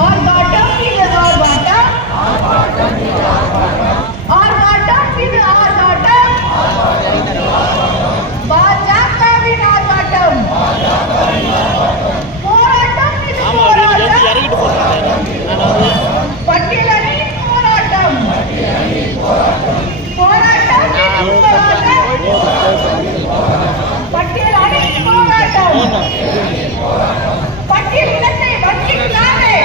ஆர்ப்பாட்டம் இது ஆர்ப்பாட்டம், ஆர்ப்பாட்டம் இது ஆர்ப்பாட்டம், பாஜகவின் ஆர்ப்பாட்டம், போராட்டம் இது போராட்டம், பட்டியலின் போராட்டம், போராட்டம் இது போராட்டம், பட்டியலின் போராட்டம், பட்டியல் இனத்தை வஞ்சிக்காதே,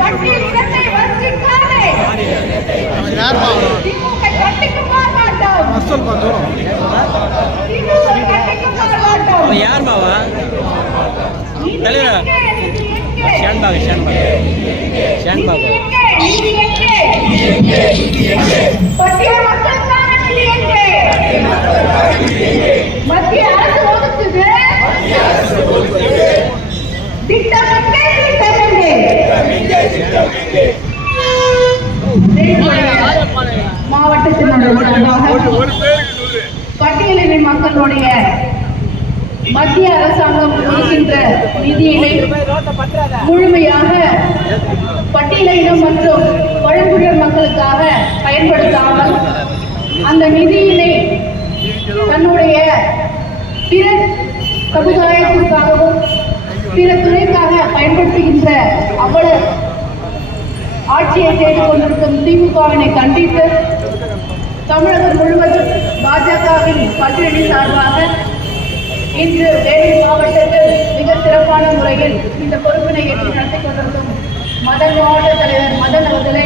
பட்டியல் இனத்தை வஞ்சிக்காதே, திமுக கண்டிக்கும் போராட்டம், திமுக கண்டிக்கும் போராட்டம். யார் மாவா தலைவர் ஷான்பாக் பட்டியல் மக்களுக்கான நிதி எங்கே? மத்திய அரசு ஒதுக்குது, திட்டம் எங்கே? மாவட்டத்தின் பட்டியலின மக்களுடைய மத்திய அரசாங்கம் ஒதுக்கின்ற நிதியினை முழுமையாக பட்டியலினம் மற்றும் பழங்குடியினர் மக்களுக்காக பயன்படுத்தாமல் அந்த நிதியினை தன்னுடைய பிற சமுதாயத்திற்காகவும் பிற துறைக்காக பயன்படுத்துகின்ற அவ்வளவு ஆட்சியை செய்து கொண்டிருக்கும் திமுகவினை கண்டித்து தமிழகம் முழுவதும் பாஜகவின் பட்டியலி சார்பாக இன்று வேலூர் மாவட்டத்தில் மிக சிறப்பான முறையில் இந்த பொறுப்பினை ஏற்று நடத்தி கொண்டிருக்கும் மதன் மாவட்ட தலைவர் மதன் அவர்களை